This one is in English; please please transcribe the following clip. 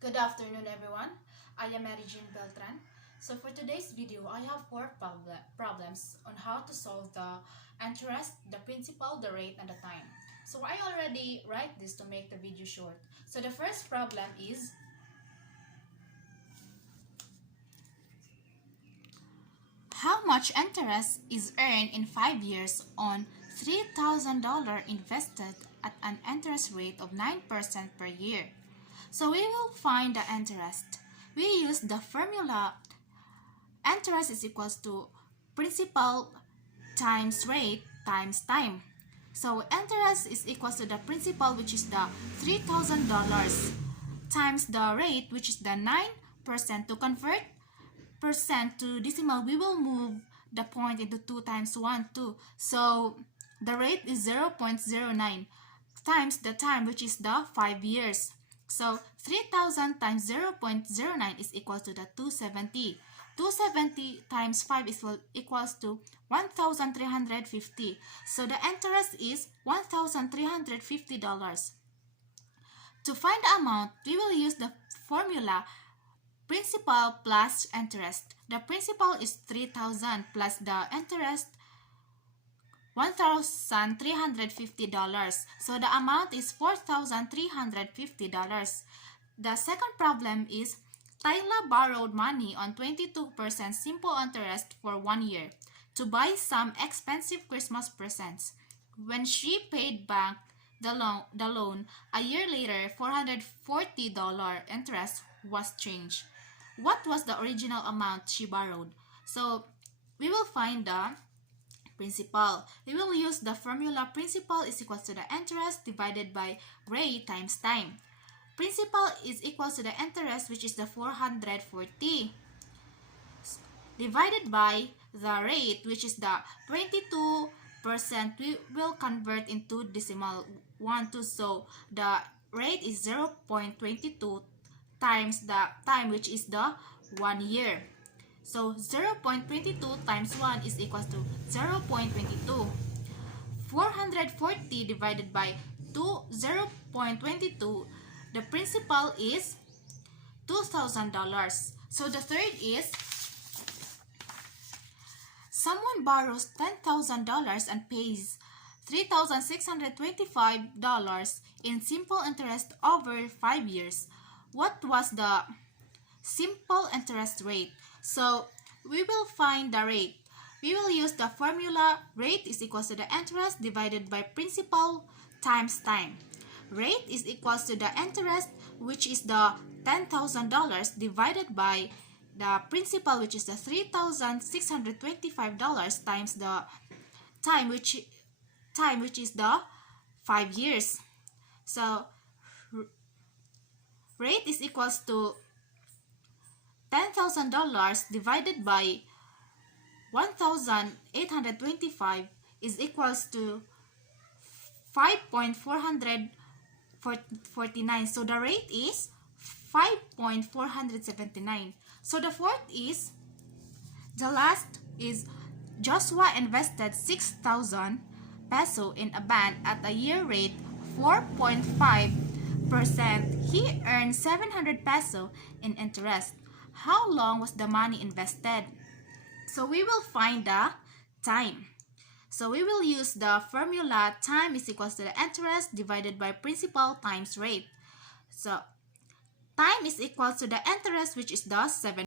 Good afternoon, everyone. I am Mary Jean Beltran. So for today's video, I have four problems on how to solve the interest, the principal, the rate, and the time. So I already write this to make the video short. So the first problem is, how much interest is earned in 5 years on $3,000 invested at an interest rate of 9% per year? So we will find the interest. We use the formula interest is equals to principal times rate times time. So interest is equals to the principal, which is the $3,000, times the rate, which is the 9%. To convert percent to decimal, we will move the point into 2 times 1, 2. So the rate is 0.09 times the time, which is the 5 years. So 3,000 times 0.09 is equal to the 270. 270 times 5 is equals to 1,350. So the interest is $1,350. To find the amount, we will use the formula principal plus interest. The principal is 3,000 plus the interest $1,350. So the amount is $4,350. The second problem is Tyla borrowed money on 22% simple interest for 1 year to buy some expensive Christmas presents. When she paid back the loan a year later, $440 interest was changed. What was the original amount she borrowed? So we will find the principal. We will use the formula principal is equal to the interest divided by rate times time. Principal is equal to the interest, which is the 440, divided by the rate, which is the 22%. We will convert into decimal 1, 2. So the rate is 0.22 times the time, which is the 1 year. So 0.22 times 1 is equal to 0.22. 440 divided by 0.22. The principal is $2,000. So the third is, someone borrows $10,000 and pays $3,625 in simple interest over 5 years. What was the simple interest rate? So we will find the rate. We will use the formula rate is equal to the interest divided by principal times time. Rate is equal to the interest, which is the $10,000, divided by the principal, which is the $3,625, times the time, which is the 5 years. So rate is equals to $10,000 divided by 1,825 is equals to 5.449. So the rate is 5.479. So the fourth is, the last is, Joshua invested 6,000 peso in a bond at a year rate 4.5%. He earned 700 peso in interest. How long was the money invested? So we will find the time. So we will use the formula time is equal to the interest divided by principal times rate. So time is equal to the interest, which is the 7.